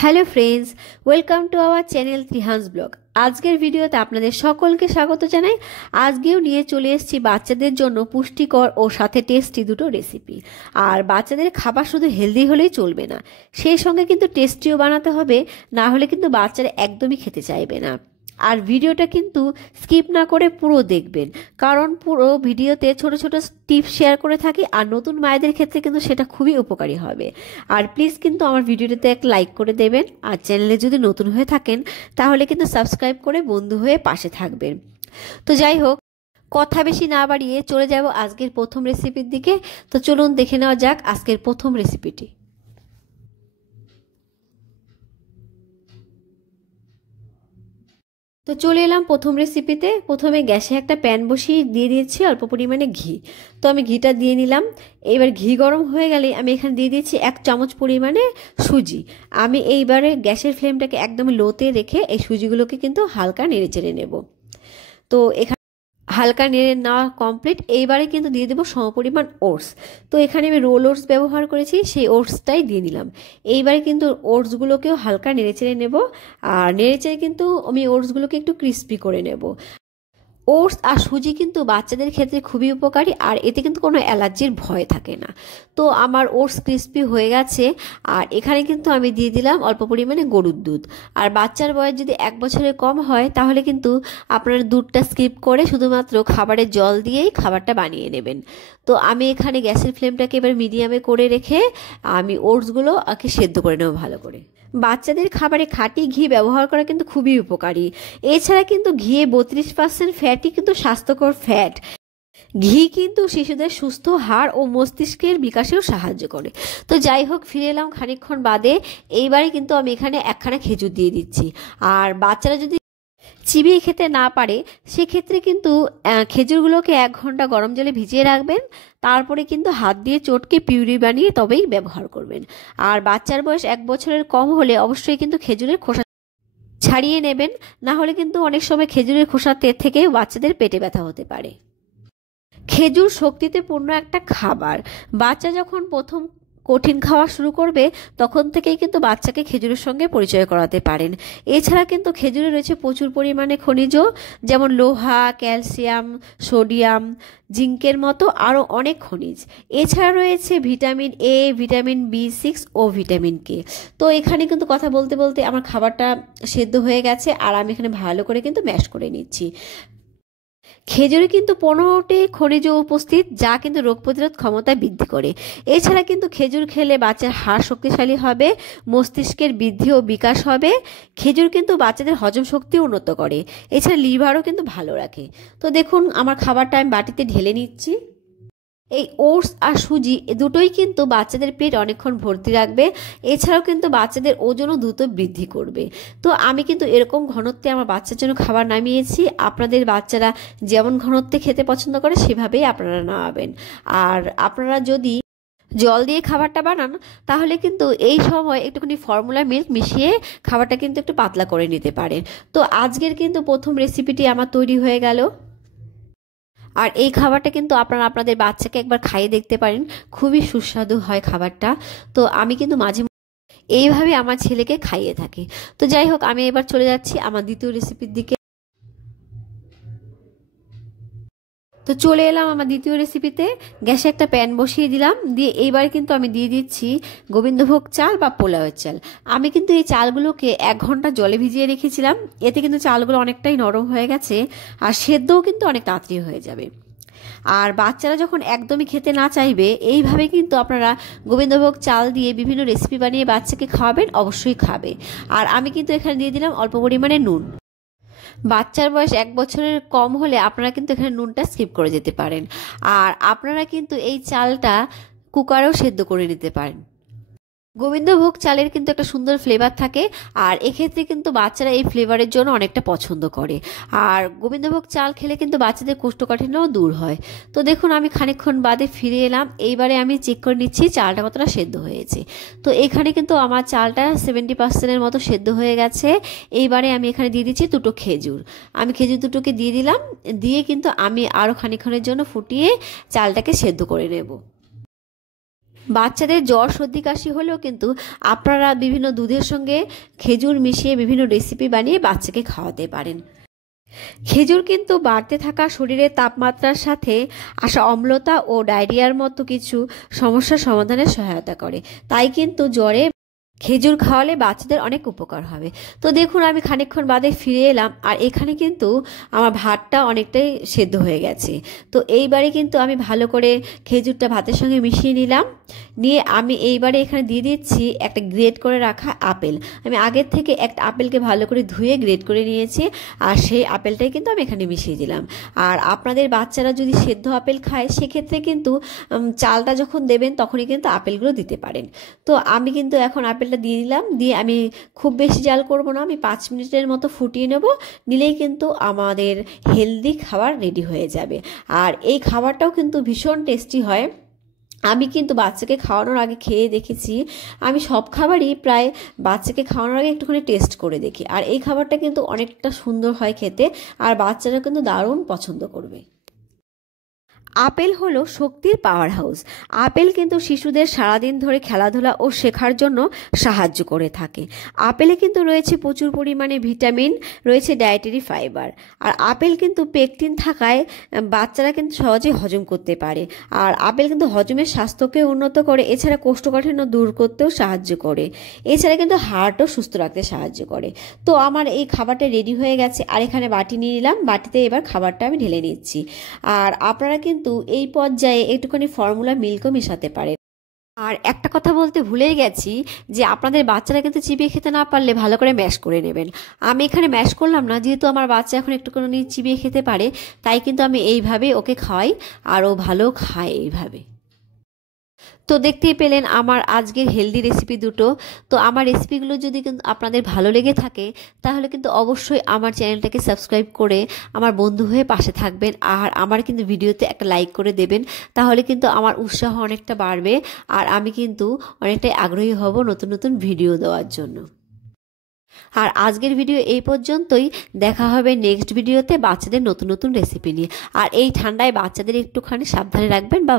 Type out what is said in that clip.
Hello friends, welcome to our channel Trihans blog. আজকের ভিডিওতে আপনাদের সকলকে স্বাগত জানাই। আজকেও নিয়ে চলে এসেছি বাচ্চাদের জন্য পুষ্টিকর ও সাথে টেস্টি দুটো রেসিপি। আর বাচ্চাদের খাবার শুধু হেলদি হলেই চলবে না, সেই সঙ্গে কিন্তু টেস্টিও বানাতে হবে, না হলে কিন্তু বাচ্চারা একদমই খেতে চাইবে না। আর ভিডিওটা কিন্তু স্কিপ না করে পুরো দেখবেন, কারণ পুরো ভিডিওতে ছোট ছোট টিপস শেয়ার করে থাকি, আর নতুন মায়েদের ক্ষেত্রে কিন্তু সেটা খুবই উপকারী হবে। আর প্লিজ কিন্তু আমার ভিডিওটিতে এক লাইক করে দেবেন, আর চ্যানেলে যদি নতুন হয়ে থাকেন তাহলে কিন্তু সাবস্ক্রাইব করে বন্ধু হয়ে পাশে থাকবেন। তো যাই হোক, কথা বেশি না বাড়িয়ে চলে যাব আজকের প্রথম রেসিপির দিকে। তো চলুন দেখে নেওয়া যাক আজকের প্রথম রেসিপিটি। তো চলে এলাম প্রথম রেসিপিতে। প্রথমে গ্যাসে একটা প্যান বসিয়ে দিয়ে দিয়েছি অল্প পরিমাণে ঘি। তো আমি ঘিটা দিয়ে নিলাম। এবার ঘি গরম হয়ে গেলে আমি এখানে দিয়ে দিয়েছি 1 চামচ পরিমাণে সুজি। আমি এইবারে গ্যাসের ফ্লেমটাকে একদম লোতে রেখে এই সুজিগুলোকে কিন্তু হালকা নেড়ে চেড়ে নেব। তো এখানে হালকা নেড়ে নেওয়া কমপ্লিট। এইবারে কিন্তু দিয়ে দেবো সমপরিমাণ ওটস। তো এখানে আমি রোল ওটস ব্যবহার করেছি, সেই ওটসটাই দিয়ে দিলাম। এইবারে কিন্তু ওটসগুলোকেও হালকা নেড়ে চেড়ে নেব। আর নেড়ে চেড়ে কিন্তু আমি ওটসগুলোকে একটু ক্রিস্পি করে নেব। ওটস আর সুজি কিন্তু বাচ্চাদের ক্ষেত্রে খুবই উপকারী, আর এতে কিন্তু কোনো অ্যালার্জির ভয় থাকে না। তো আমার ওটস ক্রিস্পি হয়ে গেছে। আর এখানে কিন্তু আমি দিয়ে দিলাম অল্প পরিমাণে গরুর দুধ। আর বাচ্চার বয়স যদি 1 বছরের কম হয় তাহলে কিন্তু আপনার দুধটা স্কিপ করে শুধুমাত্র খাবারের জল দিয়েই খাবারটা বানিয়ে নেবেন। তো আমি এখানে গ্যাসের ফ্লেমটাকে এবার মিডিয়ামে করে রেখে আমি ওটসগুলো সেদ্ধ করে নেব ভালো করে। বাচ্চাদের খাবারে খাঁটি ঘি ব্যবহার করা কিন্তু খুবই উপকারী। এছাড়া কিন্তু ঘিয়ে 32% ফ্যাটই কিন্তু স্বাস্থ্যকর ফ্যাট। ঘি কিন্তু শিশুদের সুস্থ হাড় ও মস্তিষ্কের বিকাশেও সাহায্য করে। তো যাই হোক, ফিরে এলাম খানিকক্ষণ বাদে। এইবারে কিন্তু আমি এখানে একখানা খেজুর দিয়ে দিচ্ছি। আর বাচ্চারা যদি চিবিয়ে খেতে না পারে সেক্ষেত্রে কিন্তু খেজুরগুলোকে 1 ঘন্টা গরম জলে ভিজিয়ে রাখবেন। তারপরে কিন্তু হাত দিয়ে চটকে পিউরি বানিয়ে তবেই ব্যবহার করবেন। আর বাচ্চার বয়স 1 বছরের কম হলে অবশ্যই কিন্তু খেজুরের খোসা ছাড়িয়ে নেবেন, না হলে কিন্তু অনেক সময় খেজুরের খোসা থেকে বাচ্চাদের পেটে ব্যথা হতে পারে। খেজুর শক্তিতে পূর্ণ একটা খাবার। বাচ্চা যখন প্রথম কঠিন খাওয়া শুরু করবে তখন থেকেই কিন্তু বাচ্চাকে খেজুরের সঙ্গে পরিচয় করাতে পারেন। এছাড়া কিন্তু খেজুরে রয়েছে প্রচুর পরিমাণে খনিজ, যেমন লোহা, ক্যালসিয়াম, সোডিয়াম, জিঙ্কের মতো আরও অনেক খনিজ। এছাড়া রয়েছে ভিটামিন এ, ভিটামিন B6 ও ভিটামিন কে। তো এখানে কিন্তু কথা বলতে বলতে আমার খাবারটা সেদ্ধ হয়ে গেছে, আর আমি এখানে ভালো করে কিন্তু ম্যাশ করে নিচ্ছি। খেজুরে কিন্তু 15টি খনিজ উপস্থিত, যা কিন্তু রোগ প্রতিরোধ ক্ষমতা বৃদ্ধি করে। এছাড়া কিন্তু খেজুর খেলে বাচ্চার হাড় শক্তিশালী হবে, মস্তিষ্কের বৃদ্ধি ও বিকাশ হবে। খেজুর কিন্তু বাচ্চাদের হজম শক্তি উন্নত করে। এছাড়া লিভারও কিন্তু ভালো রাখে। তো দেখুন, আমার খাবারটা আমি বাটিতে ঢেলে নিচ্ছি। এই ওটস আর সুজি দুটোই কিন্তু বাচ্চাদের পেট অনেকক্ষণ ভর্তি রাখবে। এছাড়াও কিন্তু বাচ্চাদের ওজনও দ্রুত বৃদ্ধি করবে। তো আমি কিন্তু এরকম ঘনত্বে আমার বাচ্চার জন্য খাবার নামিয়েছি। আপনাদের বাচ্চারা যেমন ঘনত্বে খেতে পছন্দ করে সেভাবেই আপনারা নামাবেন। আর আপনারা যদি জল দিয়ে খাবারটা বানান তাহলে কিন্তু এই সময় একটুখানি ফর্মুলা মিল্ক মিশিয়ে খাবারটা কিন্তু একটু পাতলা করে নিতে পারেন। তো আজকের কিন্তু প্রথম রেসিপিটি আমার তৈরি হয়ে গেল। আর এই খাবারটা কিন্তু আপনারা আপনাদের বাচ্চাকে একবার খাইয়ে দেখতে পারেন, খুবই সুস্বাদু হয় খাবারটা। তো আমি কিন্তু মাঝে এইভাবে আমার ছেলেকে খাইয়ে থাকি। তো যাই হোক, আমি এবার চলে যাচ্ছি আমার দ্বিতীয় রেসিপির দিকে। তো চলে এলাম আমার দ্বিতীয় রেসিপিতে। গ্যাসে একটা প্যান বসিয়ে দিলাম, দিয়ে এইবার কিন্তু আমি দিয়ে দিচ্ছি গোবিন্দভোগ চাল বা পোলাওয়ের চাল। আমি কিন্তু এই চালগুলোকে 1 ঘন্টা জলে ভিজিয়ে রেখেছিলাম। এতে কিন্তু চালগুলো অনেকটাই নরম হয়ে গেছে, আর সেদ্ধও কিন্তু অনেক তাড়াতাড়ি হয়ে যাবে। আর বাচ্চারা যখন একদমই খেতে না চাইবে, এইভাবে কিন্তু আপনারা গোবিন্দভোগ চাল দিয়ে বিভিন্ন রেসিপি বানিয়ে বাচ্চাকে খাওয়াবেন, অবশ্যই খাবে। আর আমি কিন্তু এখানে দিয়ে দিলাম অল্প পরিমাণে নুন। বাচ্চার বয়স 1 বছরের কম হলে আপনারা কিন্তু এখানে নুনটা স্কিপ করে যেতে পারেন। আর আপনারা কিন্তু এই চালটা কুকারেও সেদ্ধ করে নিতে পারেন। গোবিন্দভোগ চালের কিন্তু একটা সুন্দর ফ্লেভার থাকে, আর এক্ষেত্রে কিন্তু বাচ্চারা এই ফ্লেভারের জন্য অনেকটা পছন্দ করে। আর গোবিন্দভোগ চাল খেলে কিন্তু বাচ্চাদের কোষ্ঠকাঠিন্যও দূর হয়। তো দেখুন, আমি খানিকক্ষণ বাদে ফিরে এলাম। এইবারে আমি চেক করে নিচ্ছি চালটা কতটা সেদ্ধ হয়েছে। তো এখানে কিন্তু আমার চালটা 70%-এর মতো সেদ্ধ হয়ে গেছে। এইবারে আমি এখানে দিয়ে দিচ্ছি 2টো খেজুর। আমি খেজুর দুটোকে দিয়ে দিলাম, দিয়ে কিন্তু আমি আরও খানিকক্ষণের জন্য ফুটিয়ে চালটাকে সেদ্ধ করে নেব। বাচ্চাদের জ্বর সর্দি কাশি হলেও কিন্তু আপনারা বিভিন্ন দুধের সঙ্গে খেজুর মিশিয়ে বিভিন্ন রেসিপি বানিয়ে বাচ্চাকে খাওয়াতে পারেন। খেজুর কিন্তু বাড়তে থাকা শরীরের তাপমাত্রার সাথে আসা অম্লতা ও ডায়রিয়ার মতো কিছু সমস্যার সমাধানে সহায়তা করে, তাই কিন্তু জ্বরে খেজুর খাওয়ালে বাচ্চাদের অনেক উপকার হবে। তো দেখুন আমি খানিকক্ষণ বাদে ফিরে এলাম, আর এখানে কিন্তু আমার ভাতটা অনেকটাই সেদ্ধ হয়ে গেছে। তো এইবারে কিন্তু আমি ভালো করে খেজুরটা ভাতের সঙ্গে মিশিয়ে নিলাম, নিয়ে আমি এইবারে এখানে দিয়ে দিচ্ছি একটা গ্রেট করে রাখা আপেল। আমি আগের থেকে একটা আপেলকে ভালো করে ধুয়ে গ্রেট করে নিয়েছি, আর সেই আপেলটাই কিন্তু আমি এখানে মিশিয়ে দিলাম। আর আপনাদের বাচ্চারা যদি সেদ্ধ আপেল খায় সেক্ষেত্রে কিন্তু চালটা যখন দেবেন তখনই কিন্তু আপেলগুলো দিতে পারেন। তো আমি কিন্তু এখন আপেলটা দিয়ে দিলাম, দিয়ে আমি খুব বেশি জাল করব না, আমি 5 মিনিটের মতো ফুটিয়ে নেব, নিলেই কিন্তু আমাদের হেলদি খাবার রেডি হয়ে যাবে। আর এই খাবারটাও কিন্তু ভীষণ টেস্টি হয়। আমি কিন্তু বাচ্চাকে খাওয়ানোর আগে খেয়ে দেখেছি, আমি সব খাবারই প্রায় বাচ্চাকে খাওয়ানোর আগে একটুখানি টেস্ট করে দেখি, আর এই খাবারটা কিন্তু অনেকটা সুন্দর হয় খেতে, আর বাচ্চারা কিন্তু দারুণ পছন্দ করবে। আপেল হলো শক্তির পাওয়ার হাউস। আপেল কিন্তু শিশুদের সারাদিন ধরে খেলাধুলা ও শেখার জন্য সাহায্য করে থাকে। আপেলে কিন্তু রয়েছে প্রচুর পরিমাণে ভিটামিন, রয়েছে ডায়েটারি ফাইবার, আর আপেল কিন্তু পেকটিন থাকায় বাচ্চারা কিন্তু সহজে হজম করতে পারে। আর আপেল কিন্তু হজমের স্বাস্থ্যকে উন্নত করে, এছাড়া কোষ্ঠকাঠিন্য দূর করতেও সাহায্য করে, এছাড়া কিন্তু হার্টও সুস্থ রাখতে সাহায্য করে। তো আমার এই খাবারটা রেডি হয়ে গেছে, আর এখানে বাটি নিয়ে নিলাম, বাটিতে এবার খাবারটা আমি ঢেলে নিচ্ছি। আর আপনারা কিন্তু এই পর্যায়ে একটুখানি ফর্মুলা মিল্কও মেশাতে পারেন। আর একটা কথা বলতে ভুলেই গেছি, যে আপনাদের বাচ্চারা কিন্তু চিবিয়ে খেতে না পারলে ভালো করে ম্যাশ করে নেবেন। আমি এখানে ম্যাশ করলাম না, যেহেতু আমার বাচ্চা এখন একটুখানি চিবিয়ে খেতে পারে, তাই কিন্তু আমি এইভাবে ওকে খাওয়াই, আর ও ভালো খায় এইভাবে। তো দেখতেই পেলেন আমার আজকের হেলদি রেসিপি দুটো। তো আমার রেসিপিগুলো যদি কিন্তু আপনাদের ভালো লেগে থাকে, তাহলে কিন্তু অবশ্যই আমার চ্যানেলটাকে সাবস্ক্রাইব করে আমার বন্ধু হয়ে পাশে থাকবেন, আর আমার কিন্তু ভিডিওতে একটা লাইক করে দেবেন, তাহলে কিন্তু আমার উৎসাহ অনেকটা বাড়বে, আর আমি কিন্তু অনেকটাই আগ্রহী হব নতুন নতুন ভিডিও দেওয়ার জন্য। আর আজকের ভিডিও এই পর্যন্তই, দেখা হবে নেক্সট ভিডিওতে বাচ্চাদের নতুন নতুন রেসিপি নিয়ে। আর এই ঠান্ডায় বাচ্চাদের একটুখানি সাবধানে রাখবেন বা